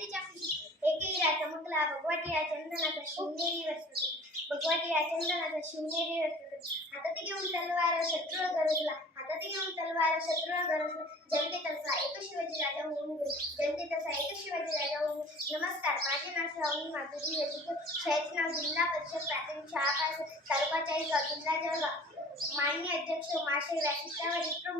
रात्रीच्या खुशीत एकही राजा मुकला चंदनाचा शिवनेरी वसतो भगवती चंदनाचा शिवनेरी वसतो हातात घेऊन तलवार शत्रू गरजला. हातात घेऊन तलवार शत्रू गरजला. जनते तसा एक शिवाजी राजा होऊन गेले. जनते तसा एक शिवाजी राजा होऊन नमस्कार माझे नाव श्रावणी माधुरी रजित शाळेचे नाव जिल्हा परिषद प्राथमिक शाळा पास तालुका चाळीसगाव जिल्हा जळगाव. मान्य अध्यक्ष माशे व्यासपीठावरील प्रमुख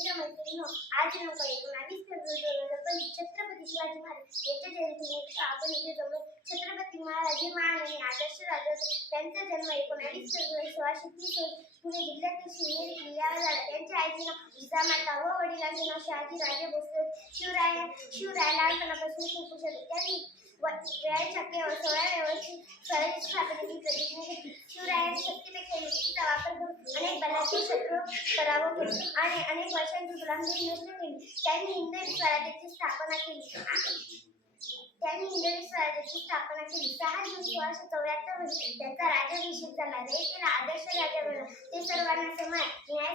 जगून हो. आज नंबर एकोणावीस फेब्रुवारी दोन हजार पंचवीस छत्रपती शिवाजी महाराज यांच्या जयंतीनिमित्त आपण इथे जमलो. छत्रपती महाराज हे महान आणि आदर्श राजा त्यांचा जन्म एकोणावीस फेब्रुवारी सोळाशे तीस रोजी पुणे जिल्ह्यातील शिवनेरी किल्ल्यावर झाला. त्यांच्या आईचे नाव जिजामाता व वडिलांचे नाव शहाजी राजे भोसले शिवराय शिवराय लहानपणापासून खूप हुशार होते. त्यांनी वेळाच्या केवळ सोळाव्या वर्षी स्वराज्य स्थापनेची प्रतिज्ञा घेतली. शिवरायांनी शक्तीपेक्षा युक्तीचा वापर करून अनेक बलाढ्य शत्रू पराभव केले आणि अनेक वर्षांची गुलामगिरी नष्ट केली. त्यांनी हिंदवी स्वराज्याची स्थापना केली. त्यांनी हिंदवी स्वराज्याची स्थापना केली. सहा जून सोळाशे चौऱ्याहत्तरमध्ये त्यांचा राजाभिषेक झाला. रयतेला आदर्श राजा बनला. ते सर्वांना समान न्याय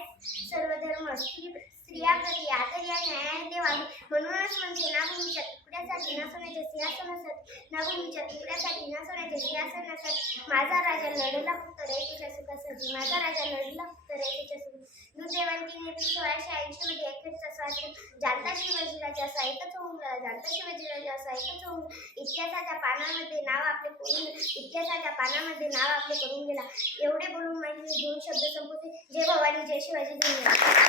सर्वधर्म स्त्री स्त्रियाप्रती आदर या न्यायाने ते म्हणूनच म्हणजे नागभूमीच्या तुकड्यासाठी ना सोन्याच्या सिंहासनासाठी नागभूमीच्या तुकड्यासाठी ना सोन्याच्या सिंहासनासाठी माझा राजा लढला. फक्त रयतेच्या सुखासाठी माझा राजा लढला. फक्त रयतेच्या सुखासाठी सोळाशे ऐंशी मध्ये अखेरचा स्वातंत्र्य जाणता शिवाजीराजा असा एकच होऊन गेला जाणता शिवाजीराजा असा एकच होऊन इतिहासाच्या पानामध्ये नाव आपले करून इतिहासाच्या पानामध्ये नाव आपले करून गेला. एवढे बोलून माझे दोन शब्द संपवते. जय भवानी जय शिवाजी धन्यवाद.